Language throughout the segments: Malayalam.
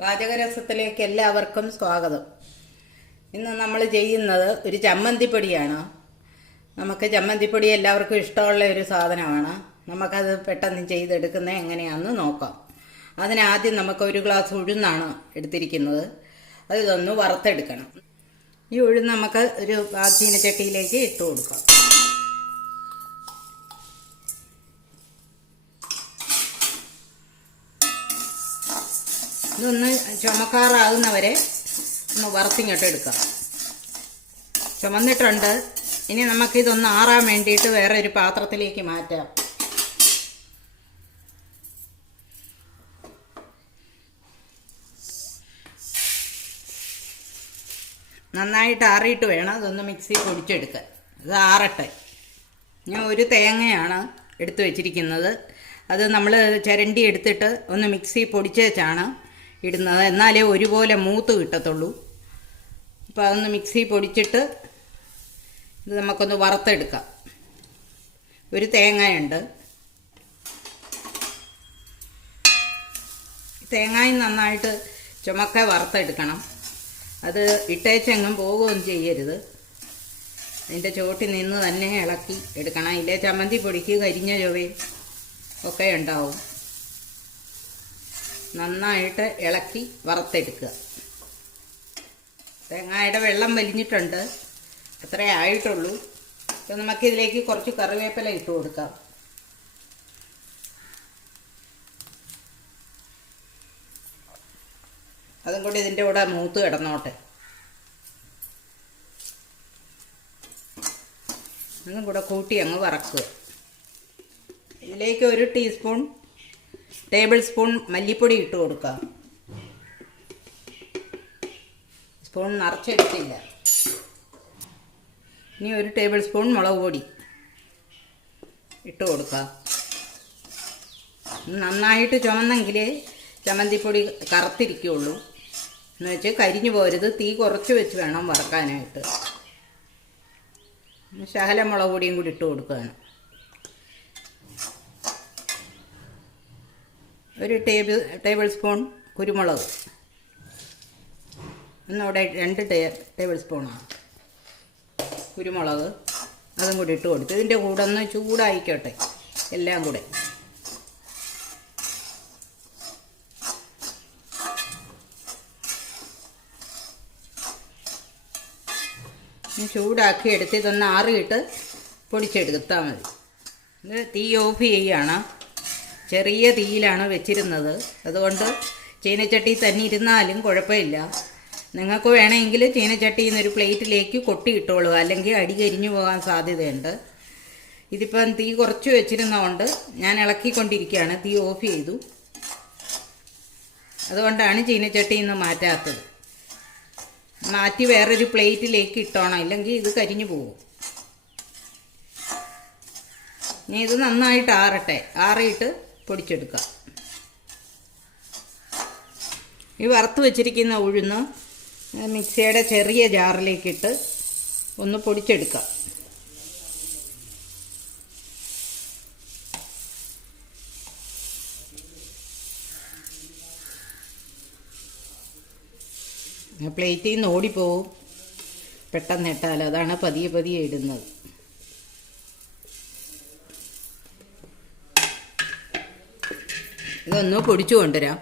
പാചകരസത്തിലേക്ക് എല്ലാവർക്കും സ്വാഗതം. ഇന്ന് നമ്മൾ ചെയ്യുന്നത് ഒരു ചമ്മന്തിപ്പൊടിയാണ്. നമുക്ക് ചമ്മന്തിപ്പൊടി എല്ലാവർക്കും ഇഷ്ടമുള്ള ഒരു സാധനമാണ്. നമുക്കത് പെട്ടെന്ന് ചെയ്തെടുക്കുന്നത് എങ്ങനെയാണെന്ന് നോക്കാം. അതിനാദ്യം നമുക്ക് ഒരു ഗ്ലാസ് ഉഴുന്നാണ് എടുത്തിരിക്കുന്നത്. അതിതൊന്ന് വറുത്തെടുക്കണം. ഈ ഉഴുന്ന് നമുക്ക് ഒരു ചീനച്ചട്ടിയിലേക്ക് ഇട്ട് കൊടുക്കാം. ഇതൊന്ന് ചുമക്കാറാകുന്നവരെ ഒന്ന് വറുത്തിങ്ങോട്ട് എടുക്കാം. ചുമന്നിട്ടുണ്ട്. ഇനി നമുക്കിതൊന്ന് ആറാൻ വേണ്ടിയിട്ട് വേറെ ഒരു പാത്രത്തിലേക്ക് മാറ്റാം. നന്നായിട്ട് ആറിയിട്ട് വേണം അതൊന്ന് മിക്സി പൊടിച്ചെടുക്കാൻ. അത് ആറട്ടെ. ഞാൻ ഒരു തേങ്ങയാണ് എടുത്തു വച്ചിരിക്കുന്നത്. അത് നമ്മൾ ചിരണ്ടി എടുത്തിട്ട് ഒന്ന് മിക്സി പൊടിച്ചേച്ചാണ് ഇടുന്നത്. എന്നാലേ ഒരുപോലെ മൂത്ത് കിട്ടത്തുള്ളൂ. അപ്പോൾ അതൊന്ന് മിക്സി പൊടിച്ചിട്ട് ഇത് നമുക്കൊന്ന് വറുത്തെടുക്കാം. ഒരു തേങ്ങയുണ്ട്. തേങ്ങയും നന്നായിട്ട് ചുമക്കെ വറുത്തെടുക്കണം. അത് ഇട്ടേച്ചെങ്ങും പോകുകയൊന്നും ചെയ്യരുത്. അതിൻ്റെ ചോട്ടിൽ നിന്ന് തന്നെ ഇളക്കി എടുക്കണം. ഇല്ലേ ചമ്മന്തി പൊടിക്ക് കരിഞ്ഞ ചൊവയും ഒക്കെ ഉണ്ടാവും. നന്നായിട്ട് ഇളക്കി വറുത്തെടുക്കുക. തേങ്ങയുടെ വെള്ളം വലിഞ്ഞിട്ടുണ്ട്. അത്രേ ആയിട്ടുള്ളൂ. അപ്പോൾ നമുക്കിതിലേക്ക് കുറച്ച് കറിവേപ്പില ഇട്ട് കൊടുക്കാം. അതും കൂടി ഇതിൻ്റെ കൂടെ മൂത്ത് കിടന്നോട്ടെ. അതും കൂടെ കൂട്ടി അങ്ങ് വറക്കുക. ഇതിലേക്ക് ഒരു ടേബിൾ സ്പൂൺ മല്ലിപ്പൊടി ഇട്ട് കൊടുക്കുക. സ്പൂൺ നിറച്ചെടുത്തില്ല. ഇനി ഒരു ടേബിൾ സ്പൂൺ മുളക് പൊടി ഇട്ട് കൊടുക്കുക. നന്നായിട്ട് ചുമന്നെങ്കിലേ ചമ്മന്തിപ്പൊടി കറുത്തിരിക്കുകയുള്ളൂ. എന്ന് വെച്ച് കരിഞ്ഞു പോരുത്. തീ കുറച്ച് വെച്ച് വേണം വറക്കാനായിട്ട്. ശകലം മുളക് പൊടിയും കൂടി ഇട്ട് കൊടുക്കുകയാണ്. ഒരു ടേബിൾ സ്പൂൺ കുരുമുളക്. ഒന്നുകൂടെ 2 ടേബിൾ സ്പൂണാണ് കുരുമുളക്. അതും കൂടി ഇട്ട് കൊടുത്തു. ഇതിൻ്റെ കൂടെ ഒന്ന് ചൂടായിക്കോട്ടെ എല്ലാം കൂടെ. ചൂടാക്കി എടുത്ത് ഇതൊന്ന് ആറിയിട്ട് പൊടിച്ചെടുത്താൽ മതി. ഇത് തീ ഓഫ് ചെയ്യുകയാണ്. ചെറിയ തീയിലാണ് വെച്ചിരുന്നത്. അതുകൊണ്ട് ചീനച്ചട്ടി തന്നെ ഇരുന്നാലും കുഴപ്പമില്ല. നിങ്ങൾക്ക് വേണമെങ്കിൽ ചീനച്ചട്ടിയിൽ നിന്നൊരു പ്ലേറ്റിലേക്ക് കൊട്ടിയിട്ടോളൂ. അല്ലെങ്കിൽ അടി കരിഞ്ഞു പോകാൻ സാധ്യതയുണ്ട്. ഇതിപ്പം തീ കുറച്ച് വെച്ചിരുന്നതുകൊണ്ട് ഞാൻ ഇളക്കിക്കൊണ്ടിരിക്കുകയാണ്. തീ ഓഫ് ചെയ്തു. അതുകൊണ്ടാണ് ചീനച്ചട്ടിയിൽ നിന്ന് മാറ്റാത്തത്. മാറ്റി വേറൊരു പ്ലേറ്റിലേക്ക് ഇട്ടോണം. ഇല്ലെങ്കിൽ ഇത് കരിഞ്ഞു പോകും. ഇനി ഇത് നന്നായിട്ട് ആറട്ടെ. ആറിയിട്ട് പൊടിച്ചെടുക്കാം. ഈ വറുത്ത് വെച്ചിരിക്കുന്ന ഉഴുന്ന് മിക്സിയുടെ ചെറിയ ജാറിലേക്കിട്ട് ഒന്ന് പൊടിച്ചെടുക്കാം. പ്ലേറ്റിൽ നിന്ന് ഓടിപ്പോവും പെട്ടെന്ന് ഇട്ടാൽ. അതാണ് പതിയെ പതിയെ ഇടുന്നത്. ഇതൊന്ന് പൊടിച്ചു കൊണ്ടുവരാം.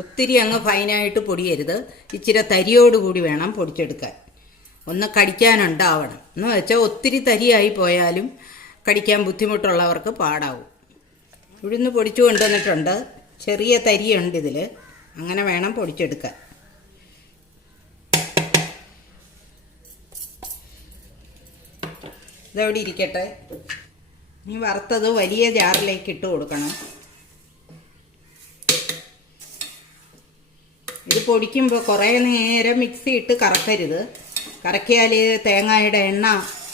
ഒത്തിരി അങ്ങ് ഫൈനായിട്ട് പൊടിയരുത്. ഇച്ചിരി തരിയോടുകൂടി വേണം പൊടിച്ചെടുക്കാൻ. ഒന്ന് കടിക്കാനുണ്ടാവണം. എന്ന് വെച്ചാൽ ഒത്തിരി തരിയായി പോയാലും കടിക്കാൻ ബുദ്ധിമുട്ടുള്ളവർക്ക് പാടാവും. ഉഴുന്ന് പൊടിച്ചു കൊണ്ടുവന്നിട്ടുണ്ട്. ചെറിയ തരിയുണ്ട് ഇതിൽ. അങ്ങനെ വേണം പൊടിച്ചെടുക്കാൻ. ഇതവിടെ ഇരിക്കട്ടെ. ഇനി വറുത്തത് വലിയ ജാറിലേക്ക് ഇട്ട് കൊടുക്കണം. ഇത് പൊടിക്കുമ്പോൾ കുറേ നേരം മിക്സി ഇട്ട് കറക്കരുത്. കറക്കിയാൽ തേങ്ങയുടെ എണ്ണ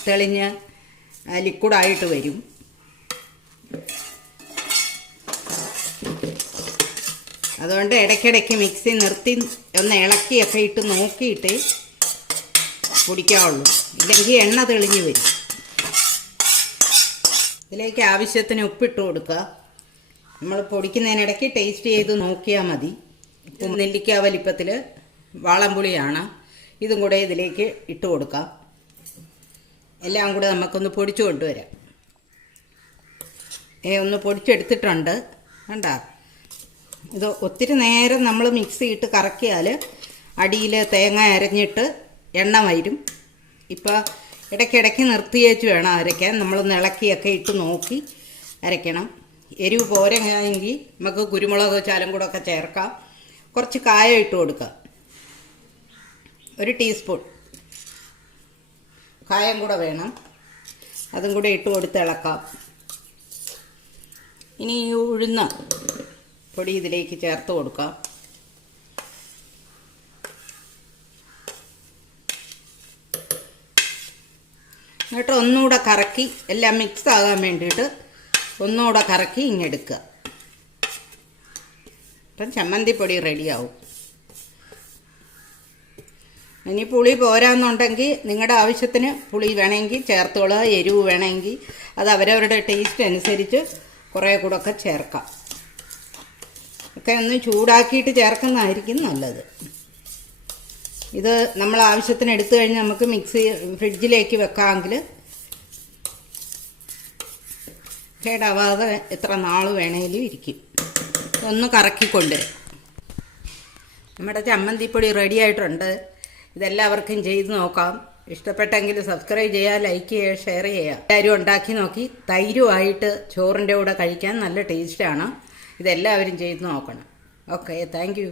തെളിഞ്ഞ് ലിക്വിഡായിട്ട് വരും. അതുകൊണ്ട് ഇടയ്ക്കിടയ്ക്ക് മിക്സി നിർത്തി ഒന്ന് ഇളക്കിയൊക്കെ ഇട്ട് നോക്കിയിട്ട് പൊടിക്കാവുള്ളൂ. ഇല്ലെങ്കിൽ എണ്ണ തെളിഞ്ഞ് വരും. ഇതിലേക്ക് ആവശ്യത്തിന് ഉപ്പിട്ട് കൊടുക്കുക. നമ്മൾ പൊടിക്കുന്നതിനിടയ്ക്ക് ടേസ്റ്റ് ചെയ്ത് നോക്കിയാൽ മതി. നെല്ലിക്ക വലിപ്പത്തിൽ വാളംപുളിയാണ്. ഇതും കൂടെ ഇതിലേക്ക് ഇട്ട് കൊടുക്കാം. എല്ലാം കൂടെ നമുക്കൊന്ന് പൊടിച്ചു കൊണ്ടുവരാം. ഒന്ന് പൊടിച്ചെടുത്തിട്ടുണ്ട്. കണ്ട, ഇത് ഒത്തിരി നേരം നമ്മൾ മിക്സിയിട്ട് കറക്കിയാൽ അടിയിൽ തേങ്ങ അരഞ്ഞിട്ട് എണ്ണ വരും. ഇപ്പോൾ ഇടയ്ക്കിടയ്ക്ക് നിർത്തിയേച്ച് വേണം അരയ്ക്കാൻ. നമ്മളൊന്ന് ഇളക്കിയൊക്കെ ഇട്ട് നോക്കി അരയ്ക്കണം. എരിവ് പോരെങ്കിൽ നമുക്ക് കുരുമുളക് ചാലും കൂടെ ഒക്കെ ചേർക്കാം. കുറച്ച് കായം ഇട്ട് കൊടുക്കാം. 1 ടീസ്പൂൺ കായം കൂടെ വേണം. അതും കൂടെ ഇട്ട് കൊടുത്ത് ഇളക്കാം. ഇനി ഈ ഉഴുന്ന പൊടി ഇതിലേക്ക് ചേർത്ത് കൊടുക്കാം. എന്നിട്ട് ഒന്നുകൂടെ കറക്കി എല്ലാം മിക്സ് ആകാൻ വേണ്ടിയിട്ട് ഒന്നുകൂടെ കറക്കി ഇങ്ങെടുക്കുക. അപ്പം ചമ്മന്തിപ്പൊടി റെഡിയാവും. ഇനി പുളി പോരാന്നുണ്ടെങ്കിൽ നിങ്ങളുടെ ആവശ്യത്തിന് പുളി വേണമെങ്കിൽ ചേർത്തോളുക. എരിവ് വേണമെങ്കിൽ അത് അവരവരുടെ ടേസ്റ്റ് അനുസരിച്ച് കുറേ കൂടെ ഒക്കെ ചേർക്കാം. ഒക്കെ ഒന്ന് ചൂടാക്കിയിട്ട് ചേർക്കുന്നതായിരിക്കും നല്ലത്. ഇത് നമ്മൾ ആവശ്യത്തിന് എടുത്തു കഴിഞ്ഞ് നമുക്ക് ഫ്രിഡ്ജിലേക്ക് വെക്കാമെങ്കിൽ കേടാവാതെ എത്ര നാൾ വേണമെങ്കിലും ഇരിക്കും. ഒന്ന് കറക്കിക്കൊണ്ടുവരും. നമ്മുടെ ചമ്മന്തിപ്പൊടി റെഡി ആയിട്ടുണ്ട്. ഇതെല്ലാവർക്കും ചെയ്ത് നോക്കാം. ഇഷ്ടപ്പെട്ടെങ്കിൽ സബ്സ്ക്രൈബ് ചെയ്യുക, ലൈക്ക് ചെയ്യുക, ഷെയർ ചെയ്യുക. എല്ലാവരും ഉണ്ടാക്കി നോക്കി തൈരുമായിട്ട് ചോറിൻ്റെ കൂടെ കഴിക്കാൻ നല്ല ടേസ്റ്റാണ്. ഇതെല്ലാവരും ചെയ്ത് നോക്കണം. Okay, thank you.